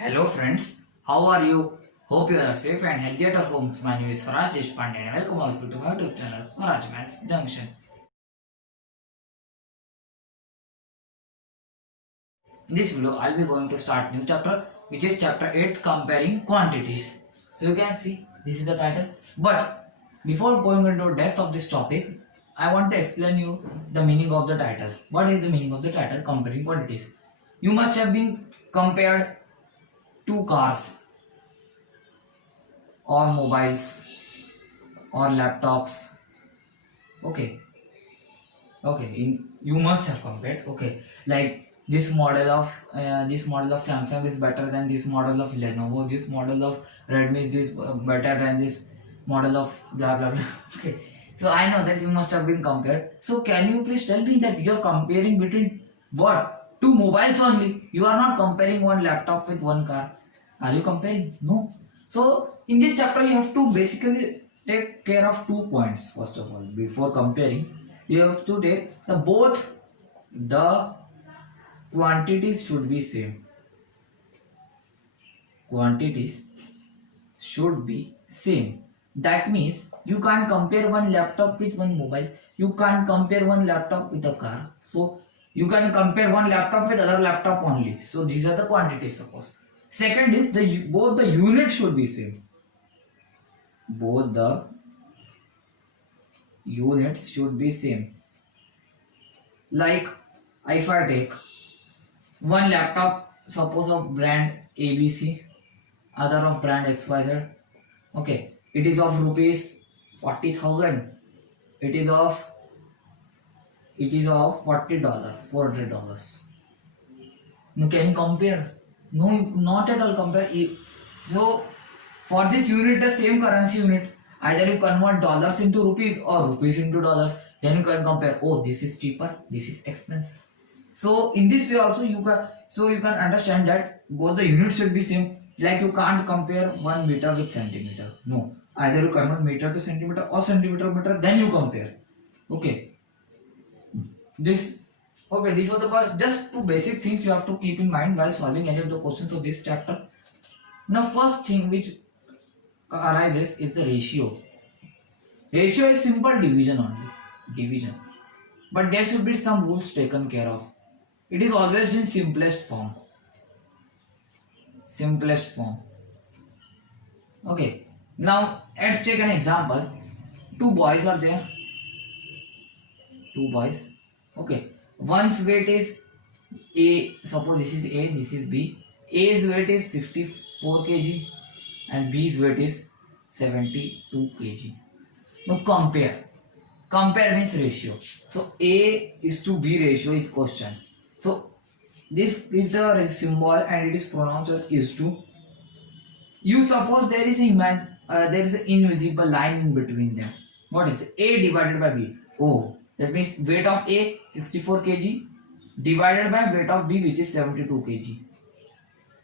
Hello friends, how are you? Hope you are safe and healthy at home. My name is Faraj Deshpande and welcome all of you to my YouTube channel, Faraj Maths Junction. In this video, I'll be going to start new chapter, which is chapter 8, comparing quantities. So you can see, this is the title. But before going into depth of this topic, I want to explain you the meaning of the title. What is the meaning of the title, comparing quantities? You must have been compared two cars or mobiles or laptops. You must have compared. Like this model of Samsung is better than this model of Lenovo. This model of Redmi is this better than this model of blah blah blah. Okay, so I know that you must have been compared. So can you please tell me that you are comparing between what? Two mobiles only. You are not comparing one laptop with one car. Are you comparing? No. So in this chapter you have to basically take care of 2 points. First of all, before comparing, you have to take both the quantities should be same. Quantities should be same. That means you can't compare one laptop with one mobile. You can't compare one laptop with a car. So you can compare one laptop with other laptop only. So these are the quantities, suppose. Second is both the units should be same. Both the units should be same. Like if I take one laptop, suppose of brand ABC, other of brand XYZ. Okay, it is of rupees 40,000. It is of $40, $400. Now can you compare? No, not at all compare. So for this unit, the same currency unit, either you convert dollars into rupees or rupees into dollars. Then you can compare. Oh, this is cheaper. This is expensive. So in this way also you can understand that both the units should be same. Like you can't compare 1 meter with centimeter. No, either you convert meter to centimeter or centimeter to meter. Then you compare. Okay. These were the just two basic things you have to keep in mind while solving any of the questions of this chapter. Now, first thing which arises is the ratio. Ratio is simple division only. Division. But there should be some rules taken care of. It is always in simplest form. Simplest form. Okay. Now, let's take an example. Two boys are there. Two boys. Okay. One's weight is A. Suppose this is A, this is B. A's weight is 64 kg and B's weight is 72 kg. Now compare. Compare means ratio. So A is to B ratio is question. So this is the symbol and it is pronounced as is to. You suppose there is an invisible line in between them. What is it? A divided by B? Oh, that means weight of A 64 kg divided by weight of B, which is 72 kg.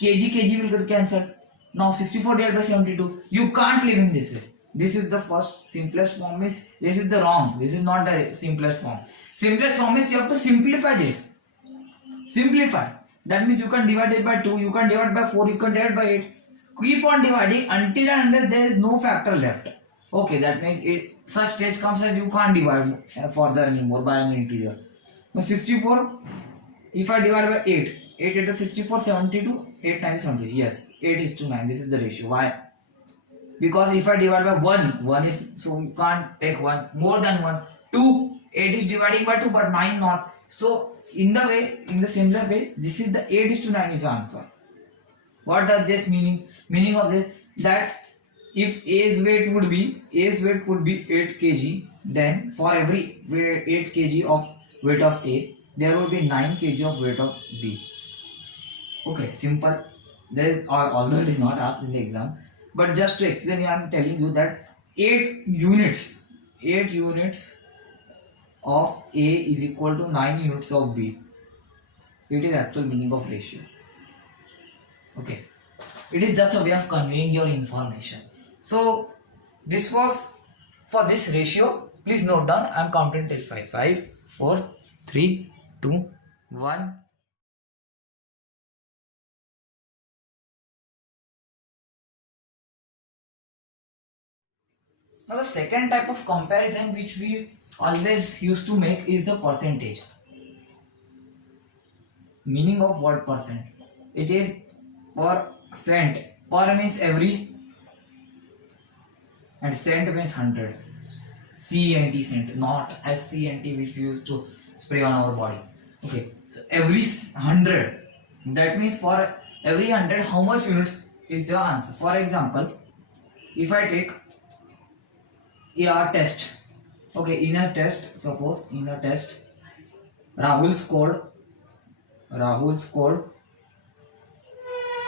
Kg will get cancelled. Now 64 divided by 72. You can't live in this way. This is the first simplest form. Is this is the wrong. This is not the simplest form. Simplest form is you have to simplify this. Simplify. That means you can divide it by 2. You can divide by 4. You can divide by 8. Keep on dividing until and unless there is no factor left. Okay, that means such stage comes that you can't divide further anymore by an integer. Now 64, if I divide by 8, 8 into 64, 72, 8 9 70. Yes, 8 is to 9. This is the ratio. Why? Because if I divide by 1 is, so you can't take 1, more than 1. 2, 8 is dividing by 2, but 9 not. So in the similar way, this is the 8 is to 9 is the answer. What does this meaning? Meaning of this, that if A's weight would be 8 kg, then for every 8 kg of weight of A, there would be 9 kg of weight of B. Okay, simple. Although it is not asked in the exam, but just to explain you, I am telling you that 8 units of A is equal to 9 units of B. It is actual meaning of ratio. Okay, it is just a way of conveying your information. So this was for this ratio. Please note down. I am counting till 5. 5, 4, 3, 2, 1. Now the second type of comparison which we always used to make is the percentage. Meaning of what percent? It is percent. Per means every and cent means 100. CENT cent, not SCENT which we used to spray on our body. Okay, so every 100, that means for every 100 how much units is the answer. For example, if I take a test, okay, in a test, suppose in a test Rahul scored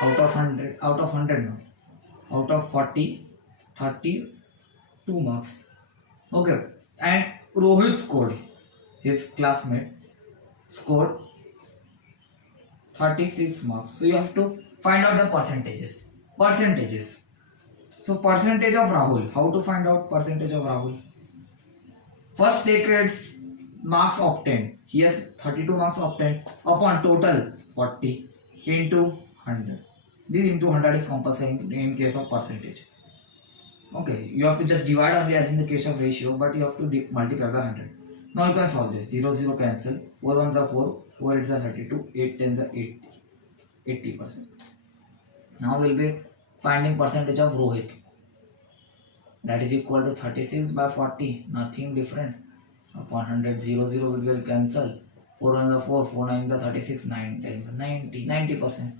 out of 100, no, out of 40, 32 marks. Okay, and Rohit scored, his classmate scored 36 marks. So you have to find out the percentages. So percentage of Rahul. How to find out percentage of Rahul? First take rates marks obtained. He has 32 marks obtained upon total 40 into 100. This into 100 is compulsory in case of percentage. Okay, you have to just divide only as in the case of ratio, but you have to multiply by 100. Now you can solve this. 0, 0 cancel. 4 1s are 4, 4 8s are 32, 8 10s are 80%. Now we will be finding percentage of Rohit. That is equal to 36 by 40. Nothing different. Upon 100, 0 0 will cancel. 4 1s are 4, 4 9s are 36, 9 10s are 90%.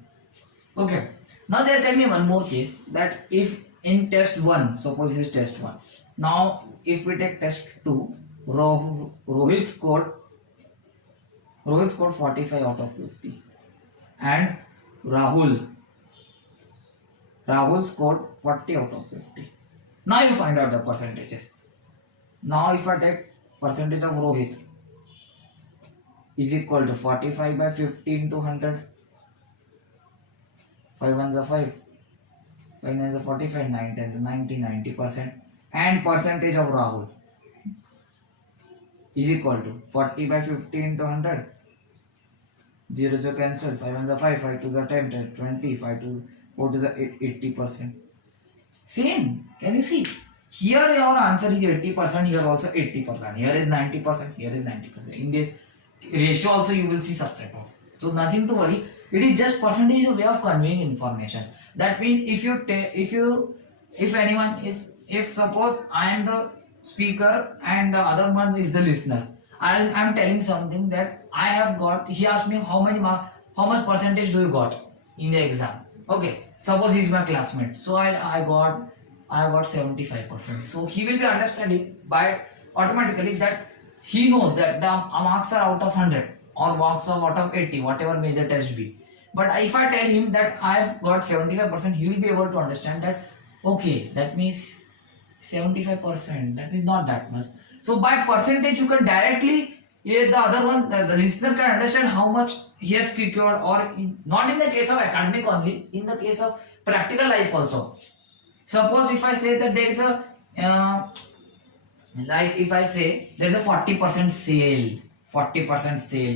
Okay. Now there can be one more case, that if in test 1, suppose this is test 1. Now if we take test 2, Rohit scored 45 out of 50 and Rahul scored 40 out of 50. Now you find out the percentages. Now if I take percentage of Rohit is equal to 45 by 50 into 100. 5 1s are 5, 5 9s are 45, 9 10s are 90%. And percentage of Rahul is equal to 40 by 50 into 100. 0 0 cancel. 5 1s are 5, 5 2s are 10, 10 20, 5 2 4 2s are 80%. Same. Can you see? Here your answer is 80%, here also 80%, here is 90%, here is 90%. In this ratio also you will see such type of. So nothing to worry. It is just percentage is a way of conveying information. That means if suppose I am the speaker and the other one is the listener, I am telling something that I have got. He asked me how much percentage do you got in the exam. Okay, suppose he is my classmate, so I got 75%. So he will be understanding by automatically that he knows that the marks are out of 100 or marks are out of 80, whatever may the test be. But if I tell him that I have got 75%, he will be able to understand that okay, that means 75%, that means not that much. So by percentage you can directly, the other one, the listener can understand how much he has secured, or not in the case of academic only, in the case of practical life also. Suppose if I say that there is a like if I say there is a 40% sale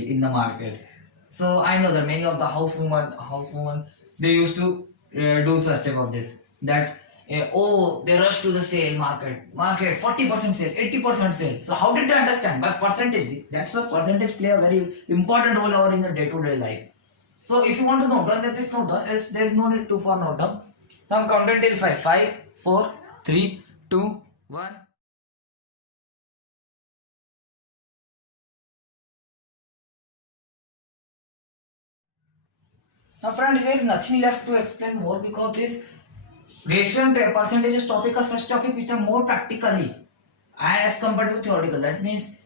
in the market. So I know that many of the housewomen they used to do such type of this, that they rush to the sale market 40% sale, 80% sale. So how did they understand? By percentage. That's why percentage play a very important role over in the day-to-day life. So if you want to note down, then please note down. There is no need to for note down. Now I'm counting till 5. 5, 4, 3, 2, 1. Now friends, there is nothing left to explain more, because this ratio and percentages topic are such topic which are more practically as compared to theoretical. That means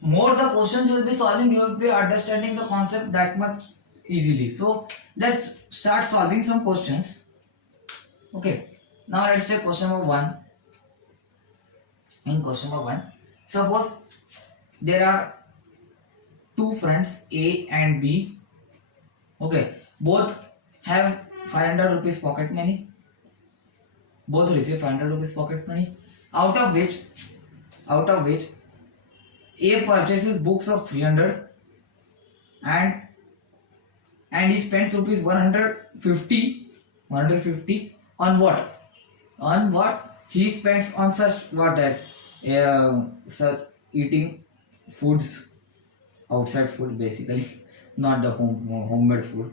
more the questions you will be solving, you will be understanding the concept that much easily. So let's start solving some questions. Okay, now let's take question number 1. In question number 1, suppose there are two friends A and B. Okay, both have 500 rupees pocket money. Both receive 500 rupees pocket money. Out of which A purchases books of 300 and he spends rupees 150 on what? he spends on such what such eating foods, outside food basically, not the homemade food.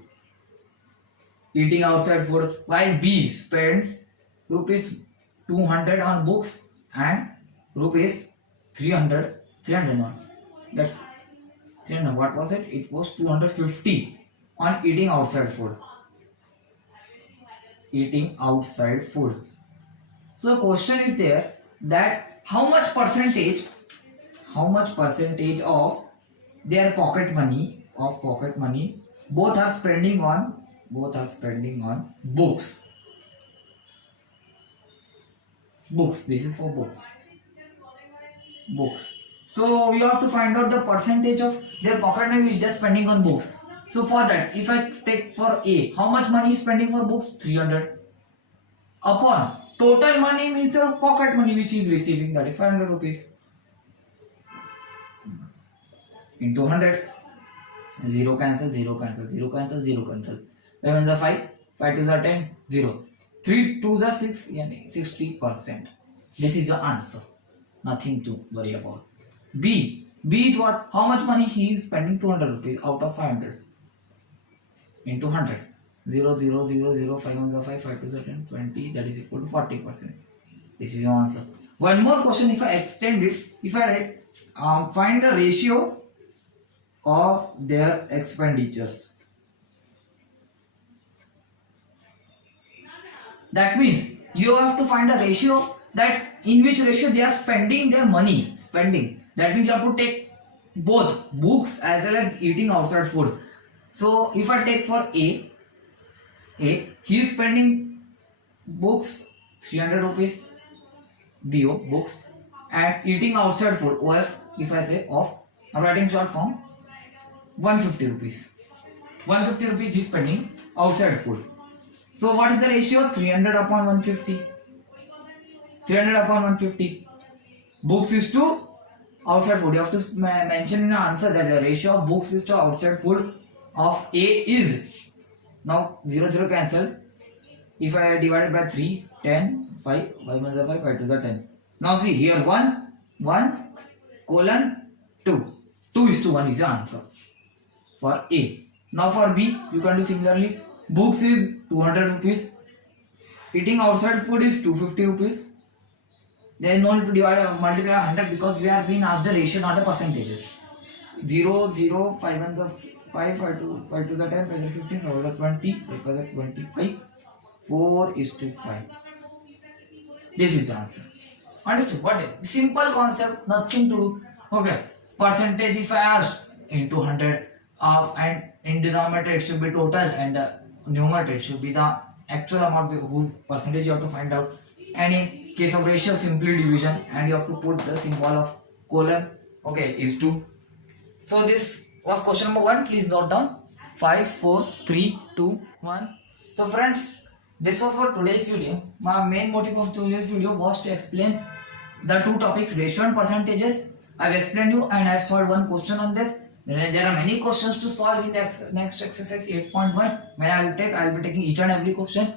Eating outside food, while B spends rupees 200 on books and rupees 300 on. That's 300. What was it? It was 250 on eating outside food. Eating outside food. So the question is there that how much percentage of their pocket money both are spending on books. This is for books. So you have to find out the percentage of their pocket money which they are spending on books. So for that, if I take for A, how much money is spending for books? 300 upon total money means the pocket money which he is receiving, that is 500 rupees, into 100. 0 cancel, 0 cancel, 0 cancel, 0 cancel. 5 ones are 5, 5 twos are 10, 0. 3 twos are 6, yani 60%. This is your answer. Nothing to worry about. B is what? How much money he is spending? 200 rupees out of 500 into 100. 0, 0, 0, 0, 5 ones are 5, 5 twos are 10, 20, that is equal to 40%. This is your answer. One more question, if I extend it, if I find the ratio of their expenditures. That means you have to find a ratio, that in which ratio they are spending their money. That means you have to take both books as well as eating outside food. So if I take for A, he is spending books 300 rupees, BO books, and eating outside food, OF, if I say off, I'm writing short form, 150 rupees. 150 rupees he is spending outside food. So what is the ratio? 300 upon 150. 300 upon 150. Books is to outside food. You have to mention in the answer that the ratio of books is to outside food of A is. Now 0, 0 cancel. If I divide it by 3, 10, 5, 5 minus 5, 5 to the 10. Now see here 1, 1, 2. 2 is to 1 is the answer for A. Now for B, you can do similarly. Books is 200 rupees. Eating outside food is 250 rupees. There is no need to divide or multiply 100 because we are being asked the ratio, not the percentages. 0, 0, 5 and the 5, 5 to the 10, 5 to 15, 5 to the 20, 5 to the 25, 4 is to 5. This is the answer. Understood? What? Simple concept, nothing to do. Okay. Percentage if I asked into 100 and in denominator it should be total and the numerator it should be the actual amount whose percentage you have to find out. And in case of ratio, simply division, and you have to put the symbol of colon. Okay, is 2. So this was question number 1. Please note down 5, 4, 3, 2, 1. So friends, this was for today's video. My main motive of today's video was to explain the two topics, ratio and percentages. I've explained you and I've solved one question on this. There are many questions to solve in the next exercise 8.1 when I'll be taking each and every question.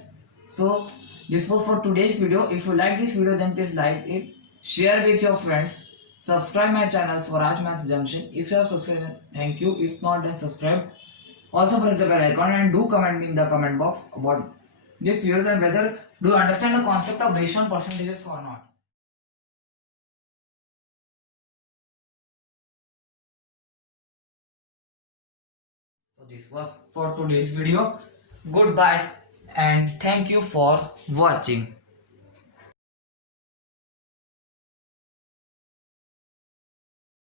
So this was for today's video. If you like this video, then please like it, share with your friends, subscribe my channel Swaraj Maths Junction. If you have subscribed, thank you. If not, then subscribe. Also press the bell icon and do comment me in the comment box about this video and whether do you understand the concept of ratio and percentages or not. So this was for today's video. Goodbye and thank you for watching.